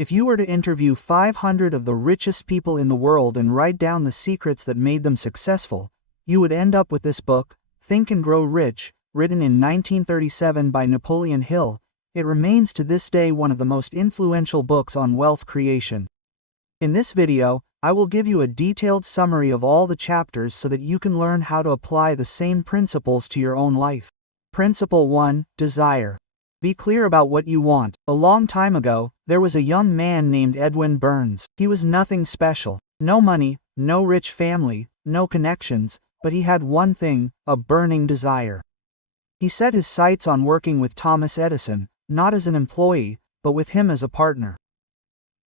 If you were to interview 500 of the richest people in the world and write down the secrets that made them successful, you would end up with this book, Think and Grow Rich, written in 1937 by Napoleon Hill. It remains to this day one of the most influential books on wealth creation. In this video, I will give you a detailed summary of all the chapters so that you can learn how to apply the same principles to your own life. Principle 1. Desire. Be clear about what you want. A long time ago, there was a young man named Edwin Burns. He was nothing special. No money, no rich family, no connections, but he had one thing, a burning desire. He set his sights on working with Thomas Edison, not as an employee, but with him as a partner.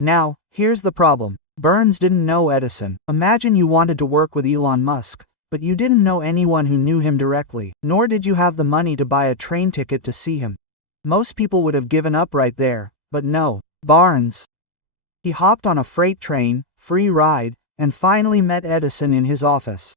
Now, here's the problem. Burns didn't know Edison. Imagine you wanted to work with Elon Musk, but you didn't know anyone who knew him directly, nor did you have the money to buy a train ticket to see him. Most people would have given up right there, but no, Barnes. He hopped on a freight train, free ride, and finally met Edison in his office.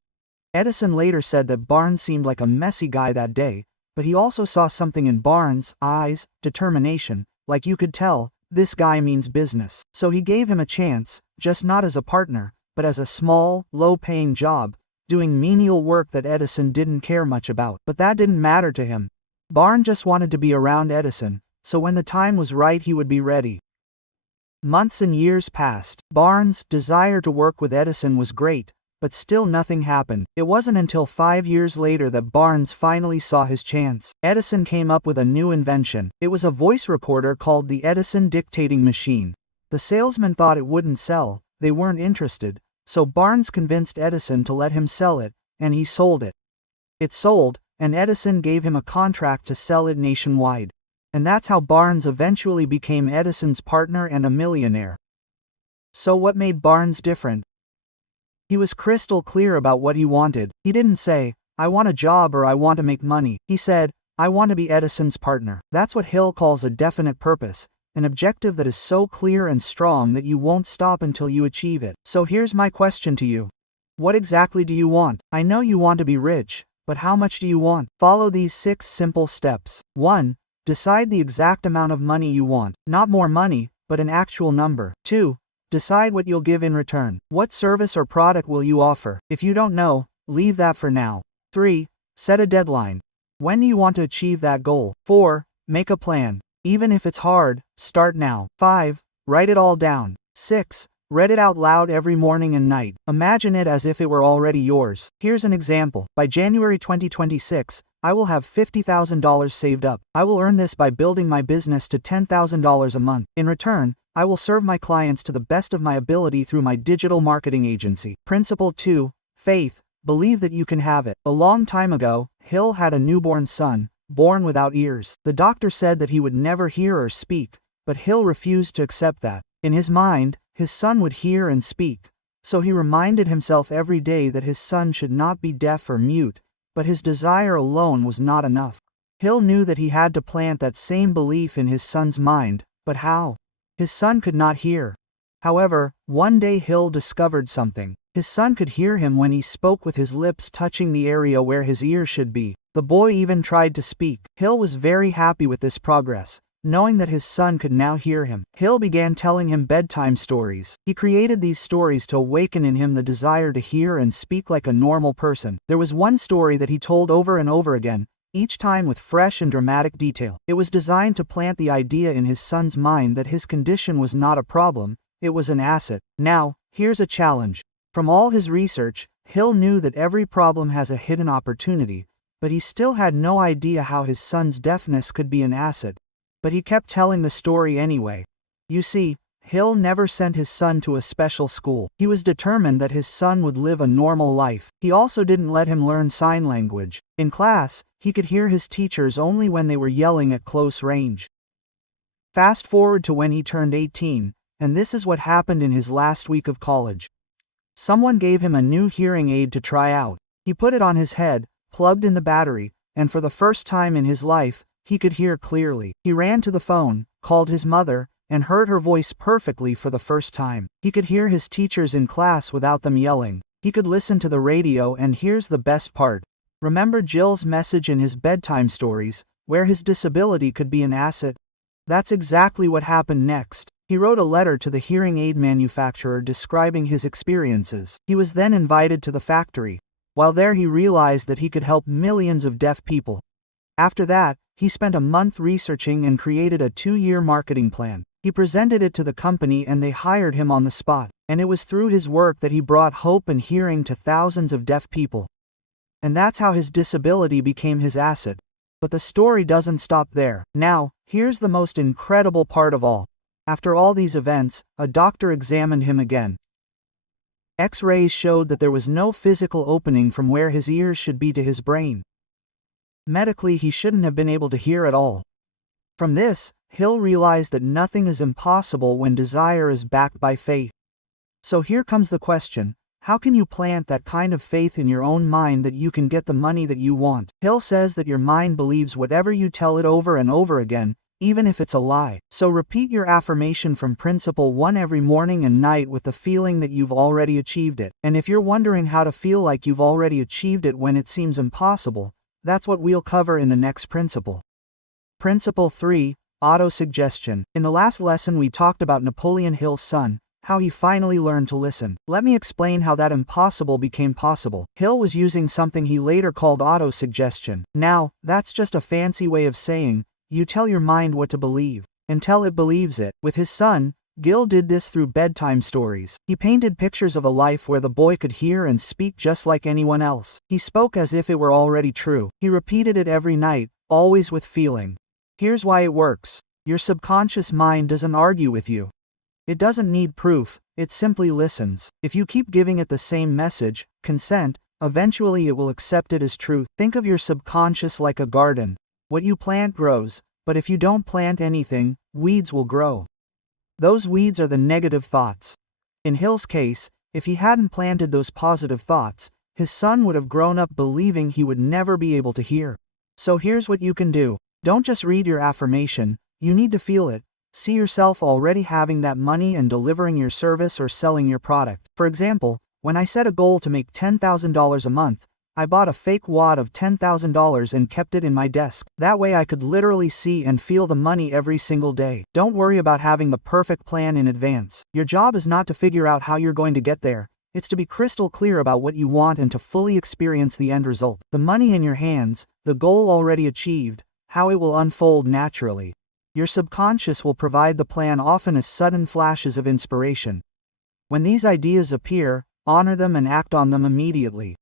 Edison later said that Barnes seemed like a messy guy that day, but he also saw something in Barnes' eyes, determination, like you could tell, this guy means business. So he gave him a chance, just not as a partner, but as a small, low-paying job, doing menial work that Edison didn't care much about. But that didn't matter to him. Barnes just wanted to be around Edison, so when the time was right he would be ready. Months and years passed. Barnes' desire to work with Edison was great, but still nothing happened. It wasn't until 5 years later that Barnes finally saw his chance. Edison came up with a new invention. It was a voice recorder called the Edison dictating machine. The salesman thought it wouldn't sell, they weren't interested, so Barnes convinced Edison to let him sell it, and he sold it. It sold, and Edison gave him a contract to sell it nationwide. And that's how Barnes eventually became Edison's partner and a millionaire. So what made Barnes different? He was crystal clear about what he wanted. He didn't say, I want a job or I want to make money. He said, I want to be Edison's partner. That's what Hill calls a definite purpose, an objective that is so clear and strong that you won't stop until you achieve it. So here's my question to you. What exactly do you want? I know you want to be rich, but how much do you want? Follow these 6 simple steps. 1. Decide the exact amount of money you want. Not more money, but an actual number. 2. Decide what you'll give in return. What service or product will you offer? If you don't know, leave that for now. 3. Set a deadline. When do you want to achieve that goal? 4. Make a plan. Even if it's hard, start now. 5. Write it all down. 6. Read it out loud every morning and night. Imagine it as if it were already yours. Here's an example. By January 2026, I will have $50,000 saved up. I will earn this by building my business to $10,000 a month. In return, I will serve my clients to the best of my ability through my digital marketing agency. Principle 2. Faith. Believe that you can have it. A long time ago, Hill had a newborn son, born without ears. The doctor said that he would never hear or speak, but Hill refused to accept that. In his mind, his son would hear and speak, so he reminded himself every day that his son should not be deaf or mute, but his desire alone was not enough. Hill knew that he had to plant that same belief in his son's mind, but how? His son could not hear. However, one day Hill discovered something. His son could hear him when he spoke with his lips touching the area where his ears should be. The boy even tried to speak. Hill was very happy with this progress, knowing that his son could now hear him. Hill began telling him bedtime stories. He created these stories to awaken in him the desire to hear and speak like a normal person. There was one story that he told over and over again, each time with fresh and dramatic detail. It was designed to plant the idea in his son's mind that his condition was not a problem, it was an asset. Now, here's a challenge. From all his research, Hill knew that every problem has a hidden opportunity, but he still had no idea how his son's deafness could be an asset. But he kept telling the story anyway. You see, Hill never sent his son to a special school. He was determined that his son would live a normal life. He also didn't let him learn sign language. In class, he could hear his teachers only when they were yelling at close range. Fast forward to when he turned 18, and this is what happened in his last week of college. Someone gave him a new hearing aid to try out. He put it on his head, plugged in the battery, and for the first time in his life, he could hear clearly. He ran to the phone, called his mother, and heard her voice perfectly for the first time. He could hear his teachers in class without them yelling. He could listen to the radio, and here's the best part. Remember Jill's message in his bedtime stories, where his disability could be an asset? That's exactly what happened next. He wrote a letter to the hearing aid manufacturer describing his experiences. He was then invited to the factory. While there, he realized that he could help millions of deaf people. After that, he spent a month researching and created a 2-year marketing plan. He presented it to the company and they hired him on the spot. And it was through his work that he brought hope and hearing to thousands of deaf people. And that's how his disability became his asset. But the story doesn't stop there. Now, here's the most incredible part of all. After all these events, a doctor examined him again. X-rays showed that there was no physical opening from where his ears should be to his brain. Medically, he shouldn't have been able to hear at all. From this, Hill realized that nothing is impossible when desire is backed by faith. So here comes the question, how can you plant that kind of faith in your own mind that you can get the money that you want? Hill says that your mind believes whatever you tell it over and over again, even if it's a lie. So repeat your affirmation from Principle 1 every morning and night with the feeling that you've already achieved it. And if you're wondering how to feel like you've already achieved it when it seems impossible, that's what we'll cover in the next principle. Principle 3, Autosuggestion. In the last lesson we talked about Napoleon Hill's son, how he finally learned to listen. Let me explain how that impossible became possible. Hill was using something he later called autosuggestion. Now, that's just a fancy way of saying, you tell your mind what to believe, until it believes it. With his son, Gil did this through bedtime stories. He painted pictures of a life where the boy could hear and speak just like anyone else. He spoke as if it were already true. He repeated it every night, always with feeling. Here's why it works. Your subconscious mind doesn't argue with you. It doesn't need proof, it simply listens. If you keep giving it the same message, consent, eventually it will accept it as truth. Think of your subconscious like a garden. What you plant grows, but if you don't plant anything, weeds will grow. Those weeds are the negative thoughts. In Hill's case, if he hadn't planted those positive thoughts, his son would have grown up believing he would never be able to hear. So here's what you can do. Don't just read your affirmation, you need to feel it. See yourself already having that money and delivering your service or selling your product. For example, when I set a goal to make $10,000 a month, I bought a fake wad of $10,000 and kept it in my desk. That way I could literally see and feel the money every single day. Don't worry about having the perfect plan in advance. Your job is not to figure out how you're going to get there. It's to be crystal clear about what you want and to fully experience the end result. The money in your hands, the goal already achieved, how it will unfold naturally. Your subconscious will provide the plan often as sudden flashes of inspiration. When these ideas appear, honor them and act on them immediately.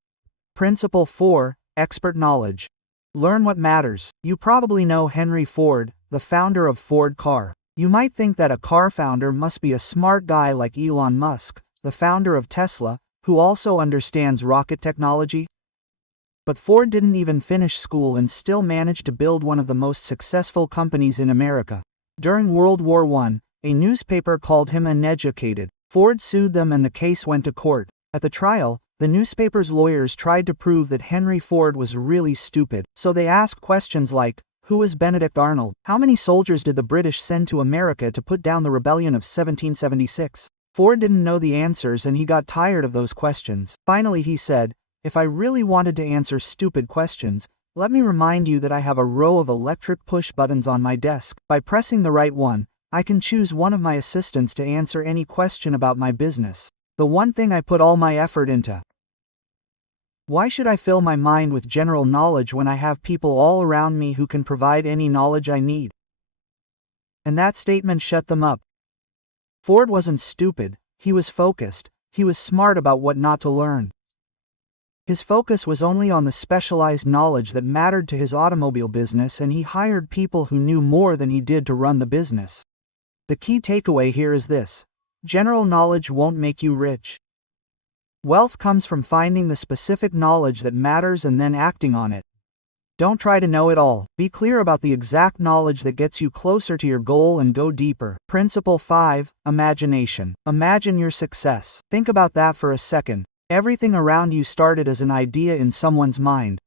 Principle 4, Expert Knowledge. Learn what matters. You probably know Henry Ford, the founder of Ford Car. You might think that a car founder must be a smart guy like Elon Musk, the founder of Tesla, who also understands rocket technology. But Ford didn't even finish school and still managed to build one of the most successful companies in America. During World War I, a newspaper called him uneducated. Ford sued them and the case went to court. At the trial, the newspaper's lawyers tried to prove that Henry Ford was really stupid. So they asked questions like, who is Benedict Arnold? How many soldiers did the British send to America to put down the rebellion of 1776? Ford didn't know the answers and he got tired of those questions. Finally he said, if I really wanted to answer stupid questions, let me remind you that I have a row of electric push buttons on my desk. By pressing the right one, I can choose one of my assistants to answer any question about my business. The one thing I put all my effort into. Why should I fill my mind with general knowledge when I have people all around me who can provide any knowledge I need? And that statement shut them up. Ford wasn't stupid, he was focused, he was smart about what not to learn. His focus was only on the specialized knowledge that mattered to his automobile business, and he hired people who knew more than he did to run the business. The key takeaway here is this: general knowledge won't make you rich. Wealth comes from finding the specific knowledge that matters and then acting on it. Don't try to know it all. Be clear about the exact knowledge that gets you closer to your goal and go deeper. Principle 5, Imagination. Imagine your success. Think about that for a second. Everything around you started as an idea in someone's mind.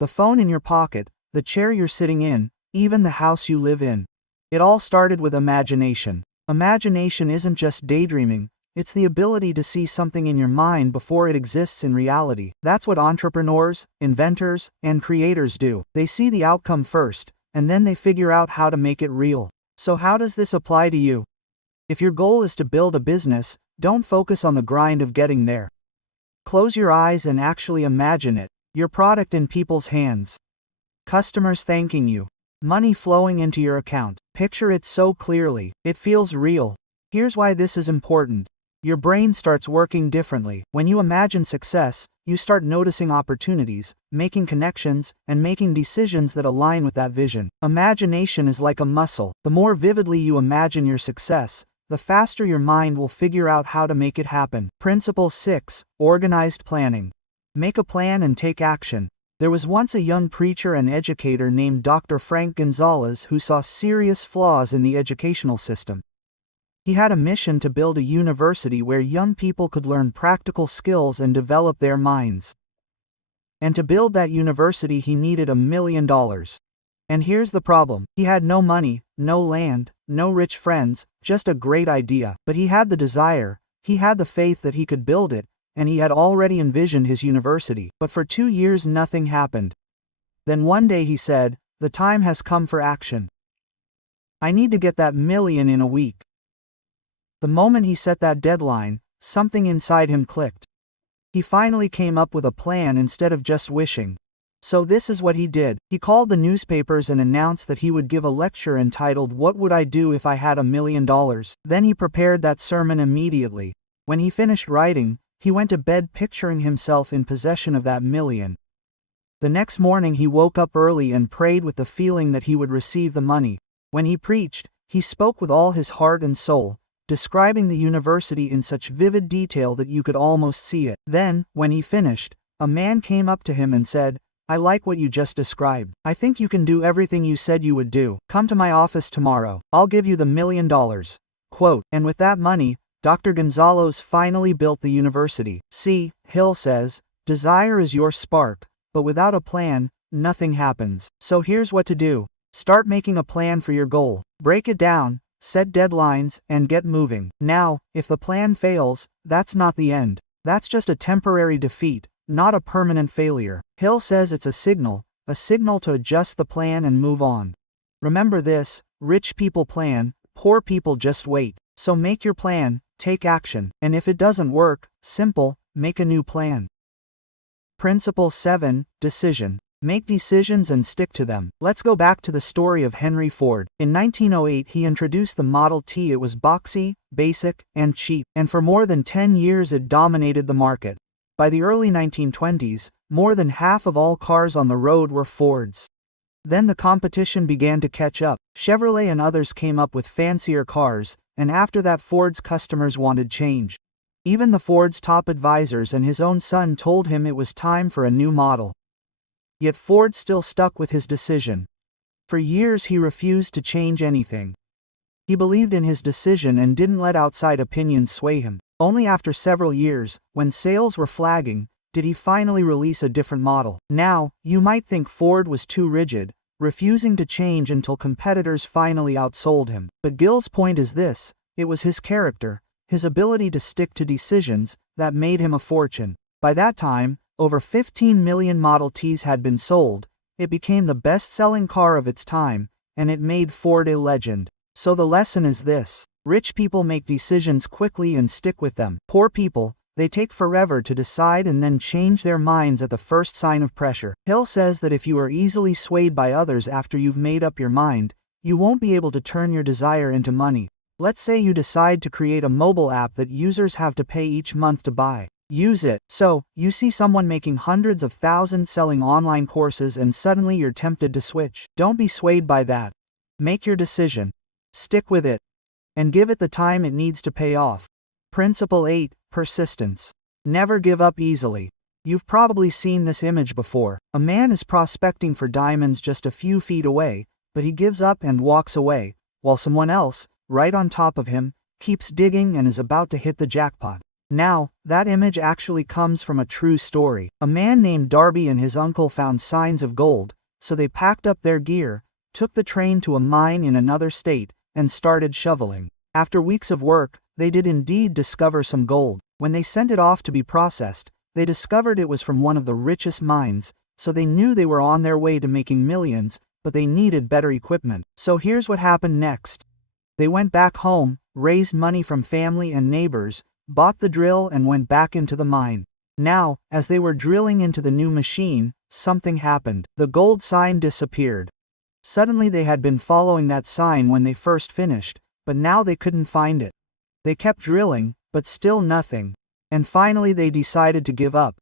The phone in your pocket, the chair you're sitting in, even the house you live in. It all started with imagination. Imagination isn't just daydreaming, it's the ability to see something in your mind before it exists in reality. That's what entrepreneurs, inventors, and creators do. They see the outcome first, and then they figure out how to make it real. So how does this apply to you? If your goal is to build a business, don't focus on the grind of getting there. Close your eyes and actually imagine it, your product in people's hands. Customers thanking you. Money flowing into your account. Picture it so clearly, it feels real. Here's why this is important. Your brain starts working differently. When you imagine success, you start noticing opportunities, making connections, and making decisions that align with that vision. Imagination is like a muscle. The more vividly you imagine your success, the faster your mind will figure out how to make it happen. Principle 6. Organized planning. Make a plan and take action. There was once a young preacher and educator named Dr. Frank Gonzalez who saw serious flaws in the educational system. He had a mission to build a university where young people could learn practical skills and develop their minds. And to build that university he needed $1 million. And here's the problem. He had no money, no land, no rich friends, just a great idea. But he had the desire, he had the faith that he could build it, and he had already envisioned his university. But for 2 years nothing happened. Then one day he said, "The time has come for action. I need to get that $1 million in a week." The moment he set that deadline, something inside him clicked. He finally came up with a plan instead of just wishing. So this is what he did. He called the newspapers and announced that he would give a lecture entitled "What Would I Do If I Had $1 Million?" Then he prepared that sermon immediately. When he finished writing, he went to bed picturing himself in possession of that $1 million. The next morning he woke up early and prayed with the feeling that he would receive the money. When he preached, he spoke with all his heart and soul, describing the university in such vivid detail that you could almost see it. Then, when he finished, a man came up to him and said, "I like what you just described. I think you can do everything you said you would do. Come to my office tomorrow. I'll give you the $1 million. Quote, and with that money, Dr. Gonzalez finally built the university. See, Hill says, desire is your spark, but without a plan, nothing happens. So here's what to do. Start making a plan for your goal. Break it down, set deadlines, and get moving. Now, if the plan fails, that's not the end. That's just a temporary defeat, not a permanent failure. Hill says it's a signal to adjust the plan and move on. Remember this, rich people plan, poor people just wait. So make your plan, take action, and if it doesn't work, simple, make a new plan. Principle 7. Decision. Make decisions and stick to them. Let's go back to the story of Henry Ford. In 1908 he introduced the Model T. It was boxy, basic, and cheap, and for more than 10 years it dominated the market. By the early 1920s, more than half of all cars on the road were Fords. Then the competition began to catch up. Chevrolet and others came up with fancier cars, and after that Ford's customers wanted change. Even the Ford's top advisors and his own son told him it was time for a new model. Yet Ford still stuck with his decision. For years he refused to change anything. He believed in his decision and didn't let outside opinions sway him. Only after several years, when sales were flagging, did he finally release a different model. Now, you might think Ford was too rigid, refusing to change until competitors finally outsold him. But Gill's point is this, it was his character, his ability to stick to decisions, that made him a fortune. By that time, over 15 million Model Ts had been sold, it became the best-selling car of its time, and it made Ford a legend. So the lesson is this, rich people make decisions quickly and stick with them. Poor people, they take forever to decide and then change their minds at the first sign of pressure. Hill says that if you are easily swayed by others after you've made up your mind, you won't be able to turn your desire into money. Let's say you decide to create a mobile app that users have to pay each month to buy. Use it. So, you see someone making hundreds of thousands selling online courses and suddenly you're tempted to switch. Don't be swayed by that. Make your decision. Stick with it. And give it the time it needs to pay off. Principle 8. Persistence. Never give up easily. You've probably seen this image before. A man is prospecting for diamonds just a few feet away, but he gives up and walks away, while someone else, right on top of him, keeps digging and is about to hit the jackpot. Now, that image actually comes from a true story. A man named Darby and his uncle found signs of gold, so they packed up their gear, took the train to a mine in another state, and started shoveling. After weeks of work, they did indeed discover some gold. When they sent it off to be processed, they discovered it was from one of the richest mines, so they knew they were on their way to making millions, but they needed better equipment. So here's what happened next. They went back home, raised money from family and neighbors, bought the drill and went back into the mine. Now, as they were drilling into the new machine, something happened. The gold sign disappeared. Suddenly they had been following that sign when they first finished, but now they couldn't find it. They kept drilling, but still nothing. And finally they decided to give up.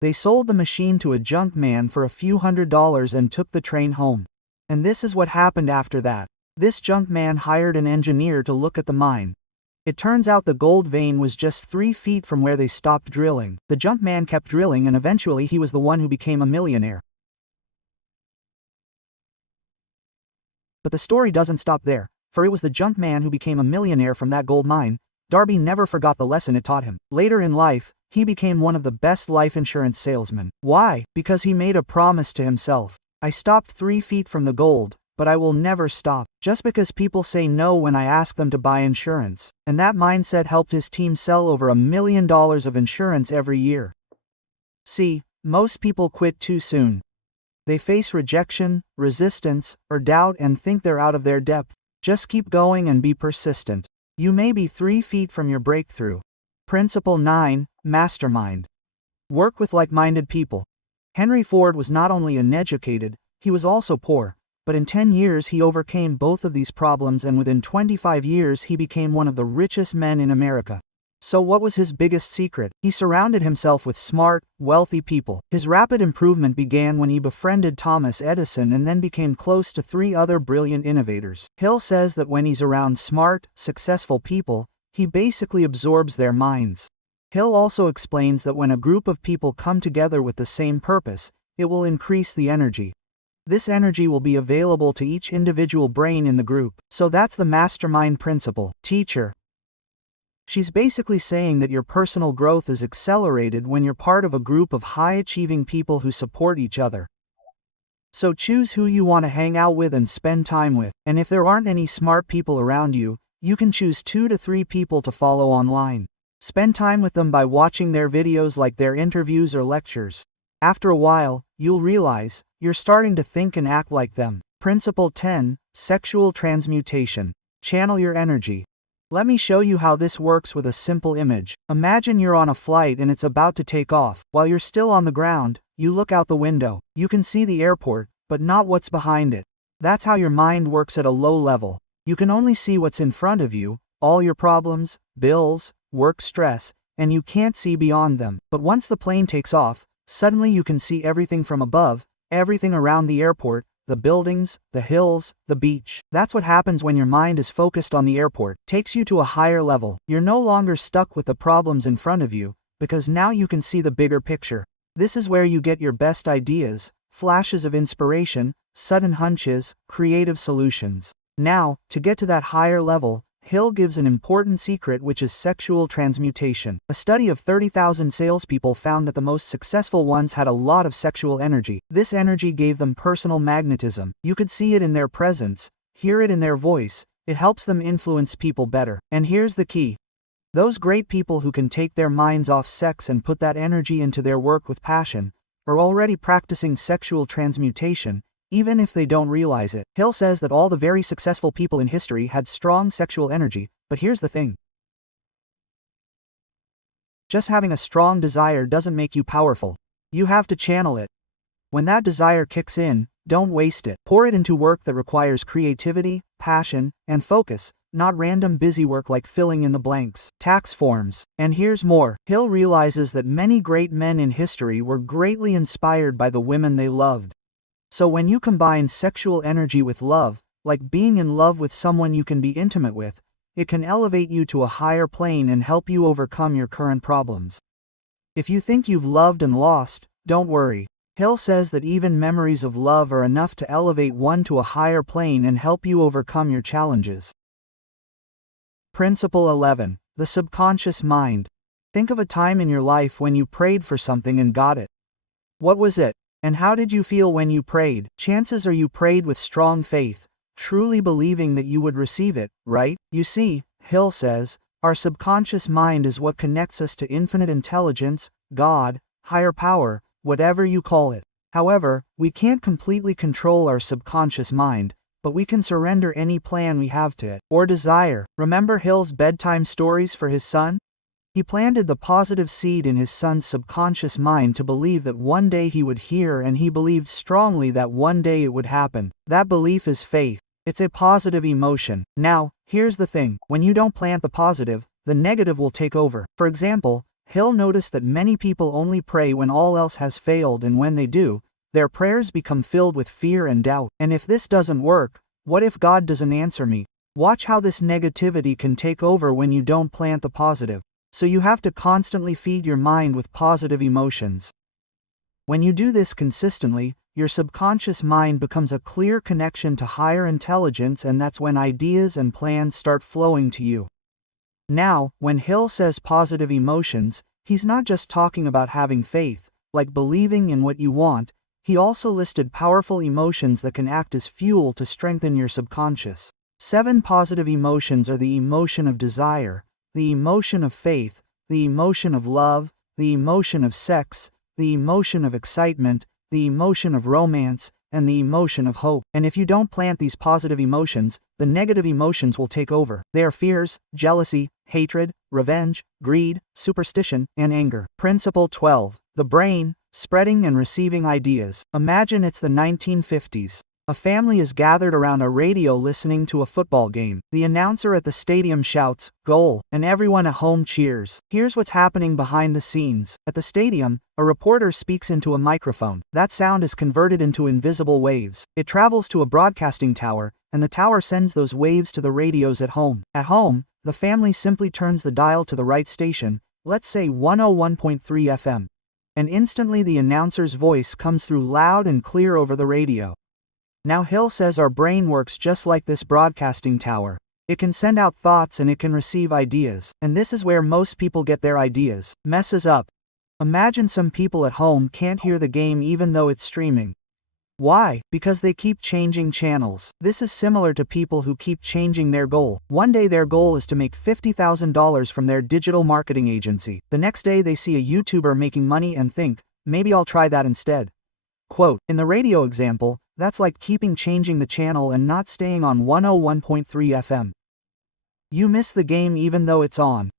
They sold the machine to a junk man for a few $100s and took the train home. And this is what happened after that. This junk man hired an engineer to look at the mine. It turns out the gold vein was just 3 feet from where they stopped drilling. The junk man kept drilling and eventually he was the one who became a millionaire. But the story doesn't stop there, for it was the junk man who became a millionaire from that gold mine. Darby never forgot the lesson it taught him. Later in life, he became one of the best life insurance salesmen. Why? Because he made a promise to himself. I stopped 3 feet from the gold, but I will never stop. Just because people say no when I ask them to buy insurance. And that mindset helped his team sell over $1 million of insurance every year. See, most people quit too soon. They face rejection, resistance, or doubt and think they're out of their depth. Just keep going and be persistent. You may be 3 feet from your breakthrough. Principle 9, Mastermind. Work with like-minded people. Henry Ford was not only uneducated, he was also poor. But in 10 years he overcame both of these problems and within 25 years he became one of the richest men in America. So what was his biggest secret? He surrounded himself with smart, wealthy people. His rapid improvement began when he befriended Thomas Edison and then became close to 3 other brilliant innovators. Hill says that when he's around smart, successful people, he basically absorbs their minds. Hill also explains that when a group of people come together with the same purpose, it will increase the energy. This energy will be available to each individual brain in the group. So that's the mastermind principle. Teacher. She's basically saying that your personal growth is accelerated when you're part of a group of high-achieving people who support each other. So choose who you want to hang out with and spend time with. And if there aren't any smart people around you, you can choose 2 to 3 people to follow online. Spend time with them by watching their videos like their interviews or lectures. After a while, you'll realize you're starting to think and act like them. Principle 10, Sexual Transmutation. Channel your energy. Let me show you how this works with a simple image. Imagine you're on a flight and it's about to take off. While you're still on the ground, you look out the window. You can see the airport, but not what's behind it. That's how your mind works at a low level. You can only see what's in front of you, all your problems, bills, work stress, and you can't see beyond them. But once the plane takes off, suddenly you can see everything from above, everything around the airport, the buildings, the hills, the beach. That's what happens when your mind is focused on the airport. Takes you to a higher level. You're no longer stuck with the problems in front of you, because now you can see the bigger picture. This is where you get your best ideas, flashes of inspiration, sudden hunches, creative solutions. Now, to get to that higher level, Hill gives an important secret, which is sexual transmutation. A study of 30,000 salespeople found that the most successful ones had a lot of sexual energy. This energy gave them personal magnetism. You could see it in their presence, hear it in their voice. It helps them influence people better. And here's the key. Those great people who can take their minds off sex and put that energy into their work with passion are already practicing sexual transmutation, even if they don't realize it. Hill says that all the very successful people in history had strong sexual energy, but here's the thing. Just having a strong desire doesn't make you powerful. You have to channel it. When that desire kicks in, don't waste it. Pour it into work that requires creativity, passion, and focus, not random busy work like filling in the blanks. Tax forms. And here's more. Hill realizes that many great men in history were greatly inspired by the women they loved. So when you combine sexual energy with love, like being in love with someone you can be intimate with, it can elevate you to a higher plane and help you overcome your current problems. If you think you've loved and lost, don't worry. Hill says that even memories of love are enough to elevate one to a higher plane and help you overcome your challenges. Principle 11. The subconscious mind. Think of a time in your life when you prayed for something and got it. What was it? And how did you feel when you prayed? Chances are you prayed with strong faith, truly believing that you would receive it, right? You see, Hill says, our subconscious mind is what connects us to infinite intelligence, God, higher power, whatever you call it. However, we can't completely control our subconscious mind, but we can surrender any plan we have to it. Or desire. Remember Hill's bedtime stories for his son? He planted the positive seed in his son's subconscious mind to believe that one day he would hear, and he believed strongly that one day it would happen. That belief is faith. It's a positive emotion. Now, here's the thing. When you don't plant the positive, the negative will take over. For example, Hill noticed that many people only pray when all else has failed, and when they do, their prayers become filled with fear and doubt. And if this doesn't work, what if God doesn't answer me? Watch how this negativity can take over when you don't plant the positive. So you have to constantly feed your mind with positive emotions. When you do this consistently, your subconscious mind becomes a clear connection to higher intelligence, and that's when ideas and plans start flowing to you. Now, when Hill says positive emotions, he's not just talking about having faith, like believing in what you want. He also listed powerful emotions that can act as fuel to strengthen your subconscious. 7 positive emotions are the emotion of desire, the emotion of faith, the emotion of love, the emotion of sex, the emotion of excitement, the emotion of romance, and the emotion of hope. And if you don't plant these positive emotions, the negative emotions will take over. They are fears, jealousy, hatred, revenge, greed, superstition, and anger. Principle 12. The brain, spreading and receiving ideas. Imagine it's the 1950s. A family is gathered around a radio listening to a football game. The announcer at the stadium shouts, "Goal," and everyone at home cheers. Here's what's happening behind the scenes. At the stadium, a reporter speaks into a microphone. That sound is converted into invisible waves. It travels to a broadcasting tower, and the tower sends those waves to the radios at home. At home, the family simply turns the dial to the right station, let's say 101.3 FM. And instantly the announcer's voice comes through loud and clear over the radio. Now Hill says our brain works just like this broadcasting tower. It can send out thoughts and it can receive ideas. And this is where most people get their ideas. Messes up. Imagine some people at home can't hear the game even though it's streaming. Why? Because they keep changing channels. This is similar to people who keep changing their goal. One day their goal is to make $50,000 from their digital marketing agency. The next day they see a YouTuber making money and think, maybe I'll try that instead. Quote, in the radio example, that's like keeping changing the channel and not staying on 101.3 FM. You miss the game even though it's on.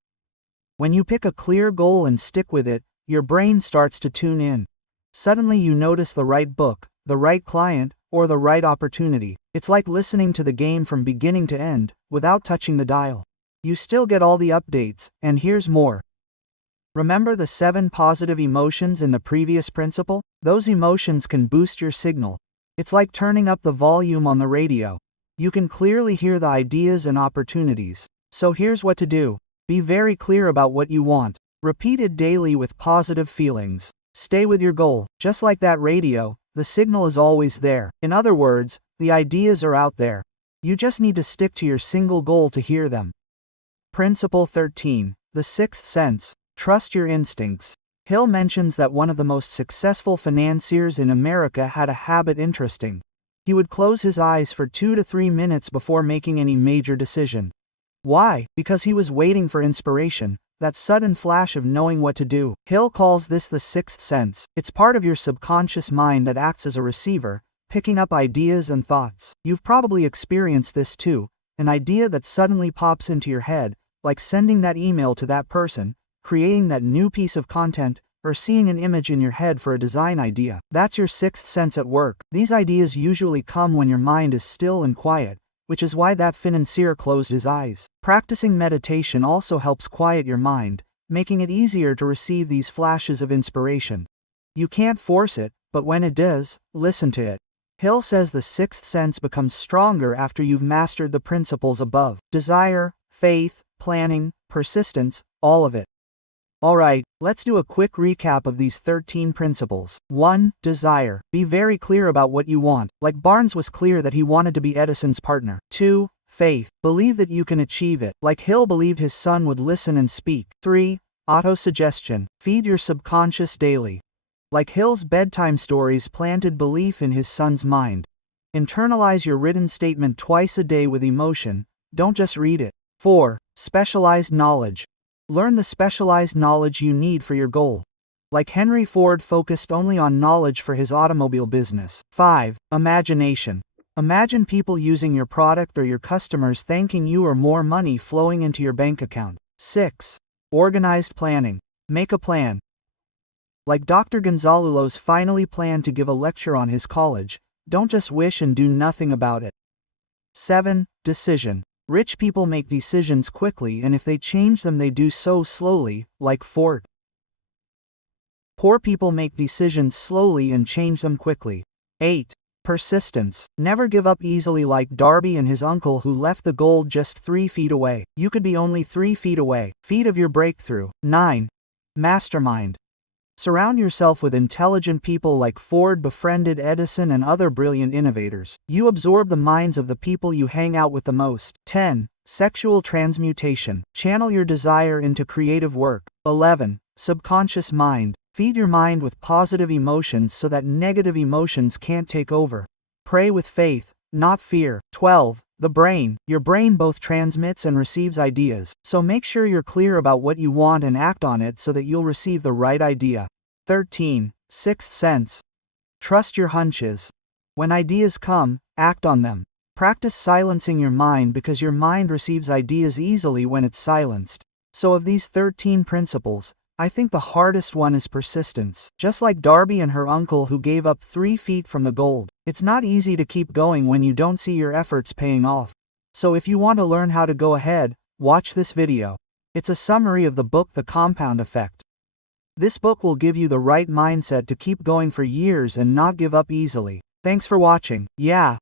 When you pick a clear goal and stick with it, your brain starts to tune in. Suddenly you notice the right book, the right client, or the right opportunity. It's like listening to the game from beginning to end, without touching the dial. You still get all the updates, and here's more. Remember the 7 positive emotions in the previous principle? Those emotions can boost your signal. It's like turning up the volume on the radio. You can clearly hear the ideas and opportunities. So here's what to do. Be very clear about what you want. Repeat it daily with positive feelings. Stay with your goal. Just like that radio, the signal is always there. In other words, the ideas are out there. You just need to stick to your single goal to hear them. Principle 13. The sixth sense. Trust your instincts. Hill mentions that one of the most successful financiers in America had a habit interesting. He would close his eyes for 2 to 3 minutes before making any major decision. Why? Because he was waiting for inspiration, that sudden flash of knowing what to do. Hill calls this the sixth sense. It's part of your subconscious mind that acts as a receiver, picking up ideas and thoughts. You've probably experienced this too, an idea that suddenly pops into your head, like sending that email to that person, creating that new piece of content, or seeing an image in your head for a design idea. That's your sixth sense at work. These ideas usually come when your mind is still and quiet, which is why that financier closed his eyes. Practicing meditation also helps quiet your mind, making it easier to receive these flashes of inspiration. You can't force it, but when it does, listen to it. Hill says the sixth sense becomes stronger after you've mastered the principles above. Desire, faith, planning, persistence, all of it. Alright, let's do a quick recap of these 13 principles. 1. Desire. Be very clear about what you want, like Barnes was clear that he wanted to be Edison's partner. 2. Faith. Believe that you can achieve it, like Hill believed his son would listen and speak. 3. Auto-suggestion. Feed your subconscious daily. Like Hill's bedtime stories planted belief in his son's mind. Internalize your written statement twice a day with emotion, don't just read it. 4. Specialized knowledge. Learn the specialized knowledge you need for your goal. Like Henry Ford focused only on knowledge for his automobile business. 5. Imagination. Imagine people using your product or your customers thanking you or more money flowing into your bank account. 6. Organized planning. Make a plan. Like Dr. Gonzalez finally planned to give a lecture on his college, don't just wish and do nothing about it. 7. Decision. Rich people make decisions quickly, and if they change them they do so slowly, like Ford. Poor people make decisions slowly and change them quickly. 8. Persistence. Never give up easily, like Darby and his uncle who left the goal just 3 feet away. You could be only 3 feet away. Feet of your breakthrough. 9. Mastermind. Surround yourself with intelligent people like Ford befriended Edison and other brilliant innovators. You absorb the minds of the people you hang out with the most. 10. Sexual transmutation. Channel your desire into creative work. 11. Subconscious mind. Feed your mind with positive emotions so that negative emotions can't take over. Pray with faith, not fear. 12. The brain. Your brain both transmits and receives ideas, so make sure you're clear about what you want and act on it so that you'll receive the right idea. 13. Sixth sense. Trust your hunches. When ideas come, act on them. Practice silencing your mind because your mind receives ideas easily when it's silenced. So of these 13 principles, I think the hardest one is persistence. Just like Darby and her uncle who gave up 3 feet from the gold, it's not easy to keep going when you don't see your efforts paying off. So if you want to learn how to go ahead, watch this video. It's a summary of the book The Compound Effect. This book will give you the right mindset to keep going for years and not give up easily. Thanks for watching. Yeah,